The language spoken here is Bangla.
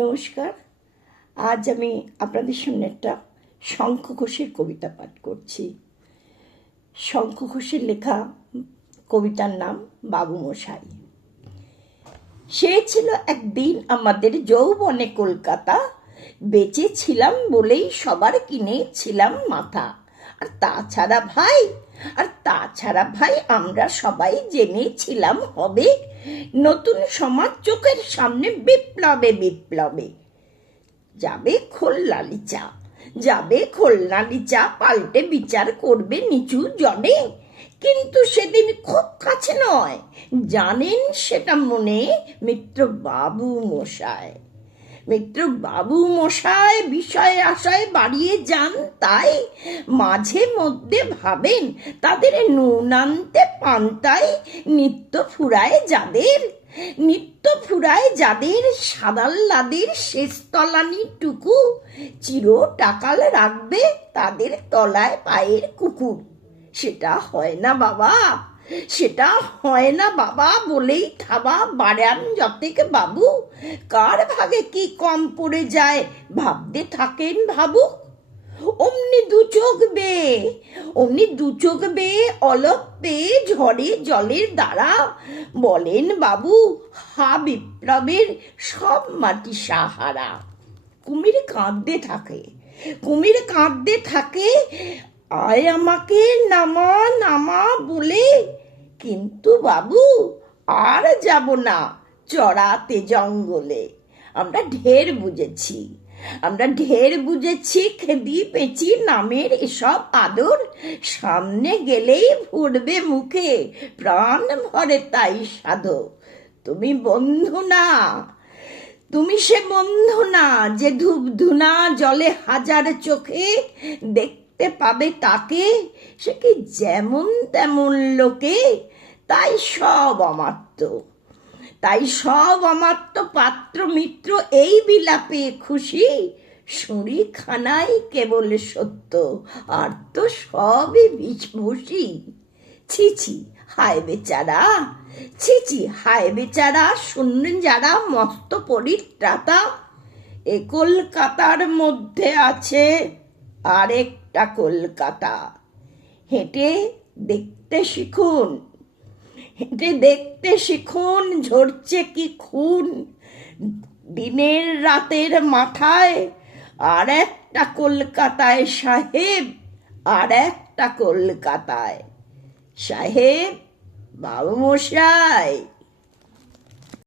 নমস্কার। আজ আমি আপনাদের সামনে একটা শঙ্খ ঘোষের কবিতা পাঠ করছি। শঙ্খ ঘোষের লেখা কবিতার নাম বাবু মশাই। সে ছিল একদিন আমাদের যৌবনে কলকাতা, বেঁচে ছিলাম বলেই সবার কিনেছিলাম মাথা। আর তাছাড়া ভাই আমরা সবাই জেনেছিলাম হবে নতুন সমাজ চোখের সামনে বিপ্লবে বিপ্লবে। যাবে খোলনালি চা পাল্টে বিচার করবে নিচু জনে। কিন্তু সেদিন খুব কাছে নয়, জানেন সেটা মনে মিত্র বাবু মশাই বিষয়ে আশায় বাড়িয়ে যান, তাই মাঝে মধ্যে ভাবেন তাদের নুন আনতে পান্তায় নিত্য ফুরায় যাদের সাদাল্লাদের শেষ তলানিটুকু চির টাকাল রাখবে তাদের তলায় পায়ের কুকুর। সেটা হয় না বাবা বলেই থাবা বাড়ান যতেক বাবু। কার ভাগে কি কম পড়ে যায় ভাবতে থাকেন ভাবুক। অমনি দু চোখ বেয়ে অলপ পেয়ে ঝড়ে জলের দ্বারা বলেন বাবু হা বিপ্লবের সব মাটি সাহারা। কুমির কাঁদতে থাকে আয় আমাকে নামা বলে। কিন্তু বাবু আর যাব না চড়াতে জঙ্গলে। আমরা ঢের বুঝেছি খেদি পেঁচি নামের এসব আদর। সামনে গেলেই ফুটবে মুখে প্রাণ ভরে তাই সাধো। তুমি সে বন্ধু না যে ধূপ ধুনা জলে হাজার চোখে দেখতে পাবে তাকে। সে কি যেমন তেমন লোকে, তাই সব পাত্র মিত্র এই বিলাপে খুশি। সুরি খানাই কেবল সত্য আর তো সবই ভুসি। ছিছি হায় বেচারা শুনলেন যারা মস্ত পরিত্রাতা। এ কলকাতার মধ্যে আছে আরেকটা কলকাতা। হেঁটে দেখতে শিখুন ঝরছে কি খুন দিনের রাতের মাথায়। আর একটা কলকাতায় সাহেব বাবু মশাই।